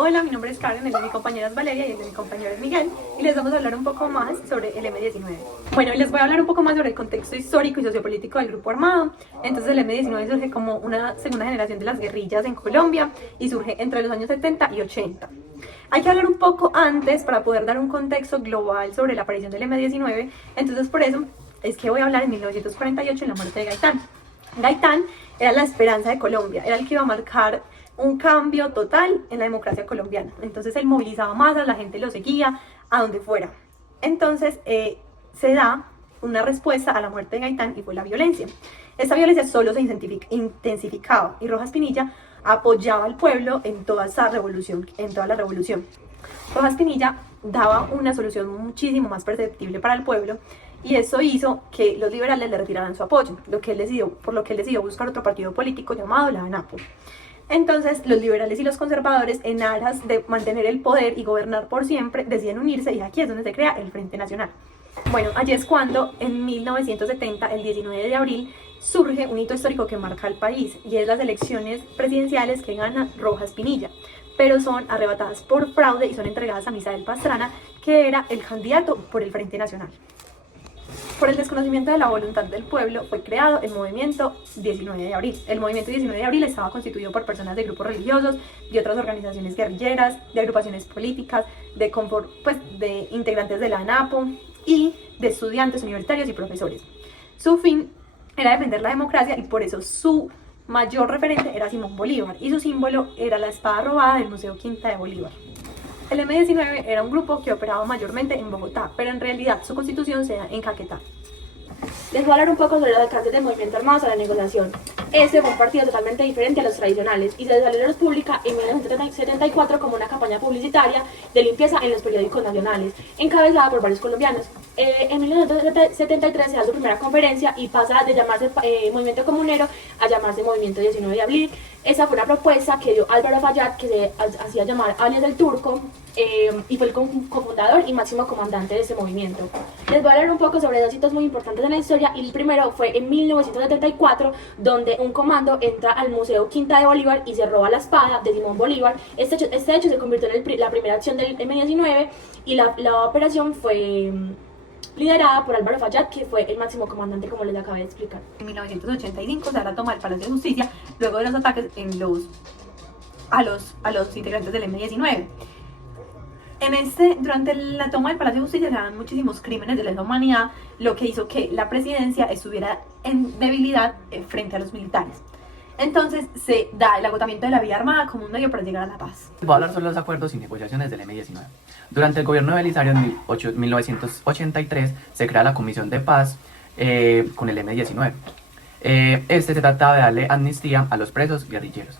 Hola, mi nombre es Karen, el de mi compañera es Valeria y el de mi compañero es Miguel, y les vamos a hablar un poco más sobre el M-19. Bueno, les voy a hablar un poco más sobre el contexto histórico y sociopolítico del grupo armado. Entonces el M-19 surge como una segunda generación de las guerrillas en Colombia y surge entre los años 70 y 80. Hay que hablar un poco antes para poder dar un contexto global sobre la aparición del M-19, entonces por eso es que voy a hablar en 1948 en la muerte de Gaitán. Gaitán era la esperanza de Colombia, era el que iba a marcar un cambio total en la democracia colombiana. Entonces él movilizaba masas, la gente lo seguía a donde fuera. Entonces se da una respuesta a la muerte de Gaitán y fue la violencia. Esta violencia solo se intensificaba y Rojas Pinilla apoyaba al pueblo en toda esa revolución, en toda la revolución. Rojas Pinilla daba una solución muchísimo más perceptible para el pueblo y eso hizo que los liberales le retiraran su apoyo, por lo que él decidió buscar otro partido político llamado la ANAPO. Entonces los liberales y los conservadores, en aras de mantener el poder y gobernar por siempre, deciden unirse y aquí es donde se crea el Frente Nacional. Bueno, allí es cuando en 1970, el 19 de abril, surge un hito histórico que marca al país y es las elecciones presidenciales que gana Rojas Pinilla, pero son arrebatadas por fraude y son entregadas a Misael Pastrana, que era el candidato por el Frente Nacional. Por el desconocimiento de la voluntad del pueblo fue creado el movimiento 19 de abril. El movimiento 19 de abril estaba constituido por personas de grupos religiosos, de otras organizaciones guerrilleras, de agrupaciones políticas, de integrantes de la ANAPO y de estudiantes universitarios y profesores. Su fin era defender la democracia y por eso su mayor referente era Simón Bolívar y su símbolo era la espada robada del Museo Quinta de Bolívar. El M-19 era un grupo que operaba mayormente en Bogotá, pero en realidad su constitución se da en Caquetá. Les voy a hablar un poco sobre los alcances del movimiento armado a la negociación. Este fue un partido totalmente diferente a los tradicionales y se salió a la luz pública en 1974 como una campaña publicitaria de limpieza en los periódicos nacionales, encabezada por varios colombianos. En 1973 se da su primera conferencia y pasa de llamarse Movimiento Comunero a llamarse Movimiento 19 de Abril. Esa fue una propuesta que dio Álvaro Fayad, que se hacía llamar alias del Turco, y fue el cofundador y máximo comandante de ese movimiento. Les voy a hablar un poco sobre dos hitos muy importantes en la historia, y el primero fue en 1974, donde un comando entra al Museo Quinta de Bolívar y se roba la espada de Simón Bolívar. Este hecho se convirtió en la primera acción del M-19 y la operación fue liderada por Álvaro Fayad, que fue el máximo comandante, como les acabé de explicar. En 1985 se da la toma del Palacio de Justicia luego de los ataques a los integrantes del M-19. Durante la toma del Palacio de Justicia se dan muchísimos crímenes de lesa humanidad, lo que hizo que la presidencia estuviera en debilidad frente a los militares. Entonces se da el agotamiento de la vía armada como un medio para llegar a la paz. Voy a hablar sobre los acuerdos y negociaciones del M-19. Durante el gobierno de Belisario en 1983 se crea la Comisión de Paz con el M-19. Se trataba de darle amnistía a los presos guerrilleros.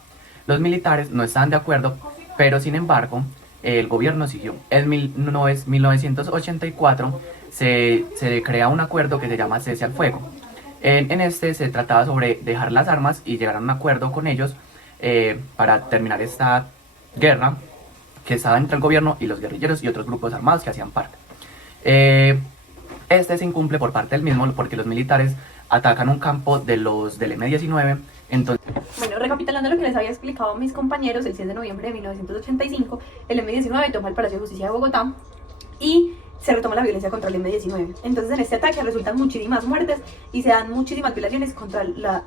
Los militares no estaban de acuerdo, pero sin embargo el gobierno siguió. En 1984 se crea un acuerdo que se llama Cese al Fuego. En este se trataba sobre dejar las armas y llegar a un acuerdo con ellos para terminar esta guerra que estaba entre el gobierno y los guerrilleros y otros grupos armados que hacían parte. Se incumple por parte del mismo porque los militares atacan un campo del M-19. Entonces, bueno, recapitulando lo que les había explicado a mis compañeros, el 6 de noviembre de 1985, el M-19 toma el Palacio de Justicia de Bogotá y se retoma la violencia contra el M-19. Entonces en este ataque resultan muchísimas muertes y se dan muchísimas violaciones contra la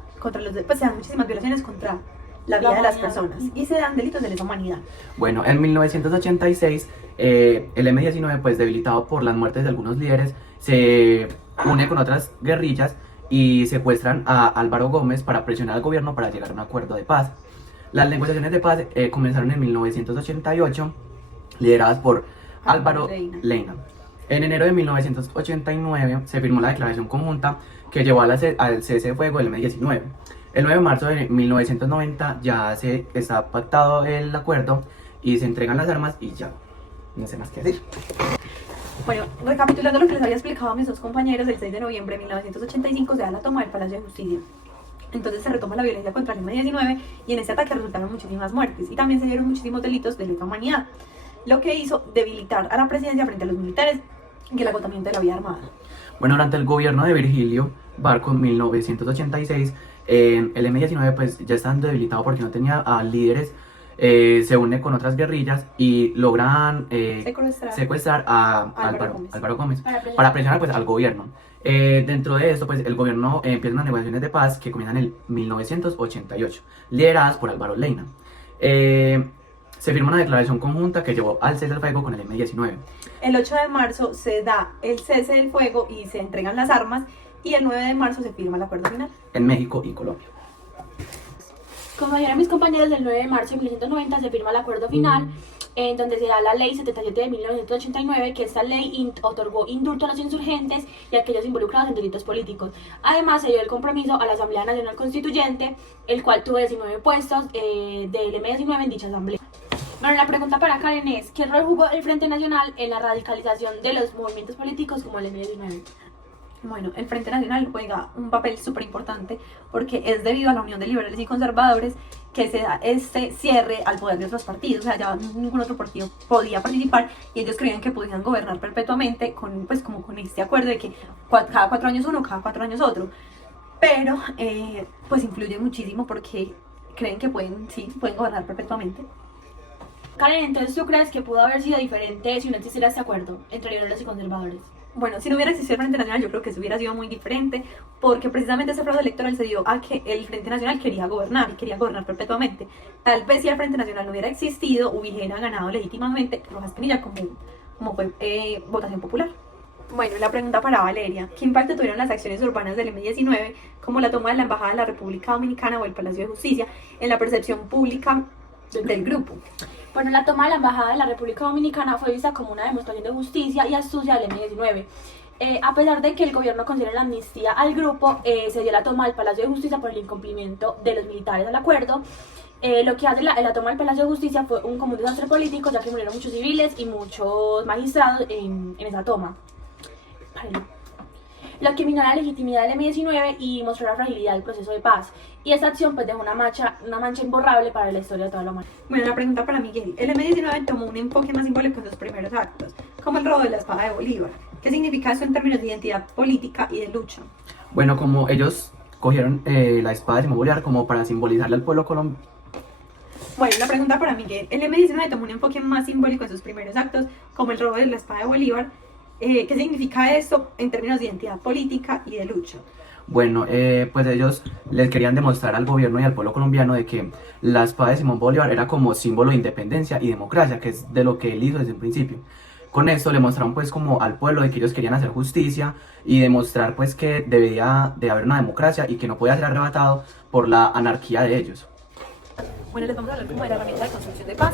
vida de las personas y se dan delitos de lesa humanidad. Bueno, en 1986 el M-19, pues debilitado por las muertes de algunos líderes, se une con otras guerrillas y secuestran a Álvaro Gómez para presionar al gobierno para llegar a un acuerdo de paz. Las negociaciones de paz comenzaron en 1988, lideradas por Álvaro Leyna. En enero de 1989 se firmó la declaración conjunta que llevó al cese de fuego del M-19. El 9 de marzo de 1990 ya está pactado el acuerdo y se entregan las armas y ya, no sé más qué decir. Bueno, recapitulando lo que les había explicado a mis dos compañeros, el 6 de noviembre de 1985 se da la toma del Palacio de Justicia. Entonces se retoma la violencia contra el M-19 y en este ataque resultaron muchísimas muertes y también se dieron muchísimos delitos de lesa humanidad, lo que hizo debilitar a la presidencia frente a los militares y el agotamiento de la vía armada. Bueno, durante el gobierno de Virgilio Barco en 1986, el M-19 pues ya estaba debilitado porque no tenía a líderes se une con otras guerrillas y logran secuestrar a Álvaro Gómez para presionar pues al gobierno. Dentro de esto, pues el gobierno empieza unas negociaciones de paz que comienzan en el 1988, lideradas por Álvaro Leyna. Se firma una declaración conjunta que llevó al cese al fuego con el M-19. El 8 de marzo se da el cese del fuego y se entregan las armas, y el 9 de marzo se firma el acuerdo final. En México y Colombia. Como dijeron mis compañeros, del 9 de marzo de 1990 se firma el acuerdo final, en donde se da la ley 77 de 1989, que esta ley otorgó indulto a los insurgentes y a aquellos involucrados en delitos políticos. Además, se dio el compromiso a la Asamblea Nacional Constituyente, el cual tuvo 19 puestos del M19 en dicha asamblea. Bueno, la pregunta para Karen es, ¿qué rol jugó el Frente Nacional en la radicalización de los movimientos políticos como el M19? Bueno, el Frente Nacional juega un papel súper importante porque es debido a la unión de liberales y conservadores que se da este cierre al poder de otros partidos. O sea, ya ningún otro partido podía participar y ellos creían que podían gobernar perpetuamente con, pues, como con este acuerdo de que cada 4 años uno, cada 4 años otro. Pero, pues influye muchísimo porque creen que pueden gobernar perpetuamente. Karen, entonces, ¿tú crees que pudo haber sido diferente si no existiera este acuerdo entre liberales y conservadores? Bueno, si no hubiera existido el Frente Nacional, yo creo que eso hubiera sido muy diferente, porque precisamente ese fraude electoral se dio a que el Frente Nacional quería gobernar perpetuamente. Tal vez si el Frente Nacional no hubiera existido, hubiera ganado legítimamente Rojas Pinilla como fue votación popular. Bueno, la pregunta para Valeria: ¿qué impacto tuvieron las acciones urbanas del M-19, como la toma de la Embajada de la República Dominicana o el Palacio de Justicia, en la percepción pública del grupo? Bueno, la toma de la Embajada de la República Dominicana fue vista como una demostración de justicia y astucia del M-19. A pesar de que el gobierno considera la amnistía al grupo, se dio la toma del Palacio de Justicia por el incumplimiento de los militares al acuerdo. Lo que hace la toma del Palacio de Justicia fue un común desastre político, ya que murieron muchos civiles y muchos magistrados en esa toma. Lo que minó la legitimidad del M-19 y mostró la fragilidad del proceso de paz. Y esta acción pues dejó una mancha imborrable para la historia de toda la humanidad. Bueno, la pregunta para Miguel: el M-19 tomó un enfoque más simbólico en sus primeros actos, como el robo de la espada de Bolívar. ¿Qué significa eso en términos de identidad política y de lucha? Bueno, como ellos cogieron la espada de Simón Bolívar como para simbolizarle al pueblo colombiano. Bueno, la pregunta para Miguel: el M-19 tomó un enfoque más simbólico en sus primeros actos, como el robo de la espada de Bolívar. ¿Qué significa esto en términos de identidad política y de lucha? Bueno, pues ellos les querían demostrar al gobierno y al pueblo colombiano de que la espada de Simón Bolívar era como símbolo de independencia y democracia, que es de lo que él hizo desde un principio. Con esto le mostraron pues como al pueblo de que ellos querían hacer justicia y demostrar pues que debía de haber una democracia y que no podía ser arrebatado por la anarquía de ellos. Bueno, les vamos a hablar como de la herramienta de construcción de paz.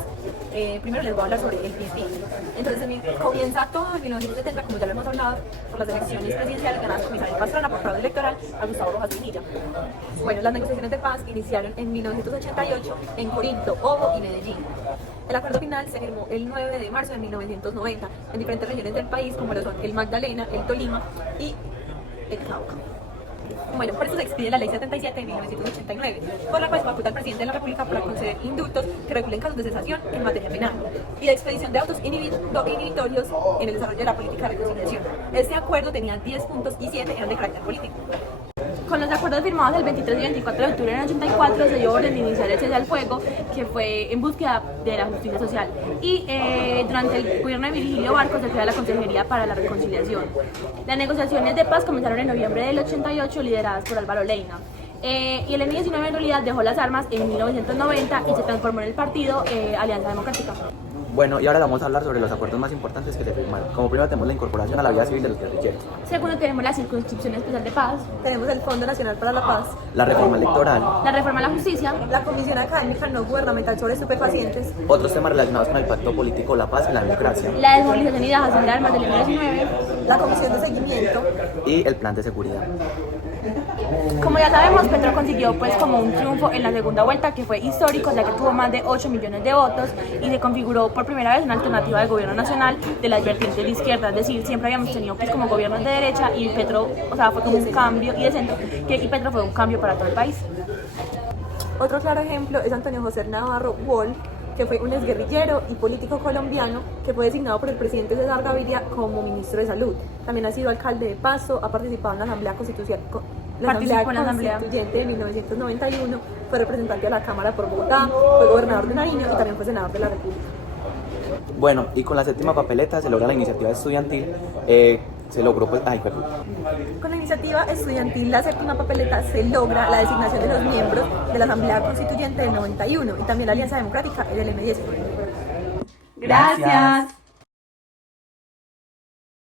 Primero les voy a hablar sobre el peacekeeping. Entonces comienza todo en 1970, como ya lo hemos hablado, por las elecciones presidenciales ganadas por Misael Pastrana por fraude electoral a Gustavo Rojas Pinilla. Bueno, las negociaciones de paz iniciaron en 1988 en Corinto, Ojo y Medellín. El acuerdo final se firmó el 9 de marzo de 1990 en diferentes regiones del país, como lo son el Magdalena, el Tolima y el Cauca. Bueno, por eso se expide la Ley 77 de 1989, por la cual se faculta al presidente de la República para conceder indultos que regulen casos de cesación en materia penal y de expedición de autos inhibitorios en el desarrollo de la política de reconciliación. Este acuerdo tenía 10 puntos y 7 eran de carácter político. Con los acuerdos firmados el 23 y 24 de octubre del 84 se dio orden de iniciar el cese al fuego, que fue en búsqueda de la justicia social. Y durante el gobierno de Virgilio Barcos se crea la Consejería para la Reconciliación. Las negociaciones de paz comenzaron en noviembre del 88, lideradas por Álvaro Leyna. Y el M-19 en realidad dejó las armas en 1990 y se transformó en el partido Alianza Democrática. Bueno, y ahora vamos a hablar sobre los acuerdos más importantes que se firmaron. Como primero tenemos la incorporación a la vida civil de los guerrilleros. Segundo tenemos la Circunscripción Especial de Paz. Tenemos el Fondo Nacional para la Paz, La reforma electoral. La reforma a la justicia. la Comisión Académica No Gubernamental sobre Estupefacientes, Otros temas relacionados con el pacto político, la paz y la democracia. La desmovilización y dejación de armas del M-19. la Comisión de Seguimiento. Y el plan de seguridad. Como ya sabemos, Petro consiguió pues como un triunfo en la segunda vuelta que fue histórico, ya que tuvo más de 8 millones de votos y se configuró por primera vez una alternativa del gobierno nacional de las vertientes de la izquierda. Es decir, siempre habíamos tenido pues como gobiernos de derecha y Petro, o sea, fue como un cambio, y de centro, y Petro fue un cambio para todo el país. Otro claro ejemplo es Antonio José Navarro Wolf, que fue un exguerrillero y político colombiano que fue designado por el presidente César Gaviria como ministro de Salud. También ha sido alcalde de Pasto, ha participado en la Asamblea La Asamblea Participó en la Asamblea. Constituyente de 1991, fue representante de la Cámara por Bogotá, fue gobernador de Nariño y también fue senador de la República. Bueno, y con la séptima papeleta se logra la iniciativa estudiantil, se logró pues, perdón. Con la iniciativa estudiantil, la séptima papeleta, se logra la designación de los miembros de la Asamblea Constituyente del 91 y también la Alianza Democrática y del M19. Gracias.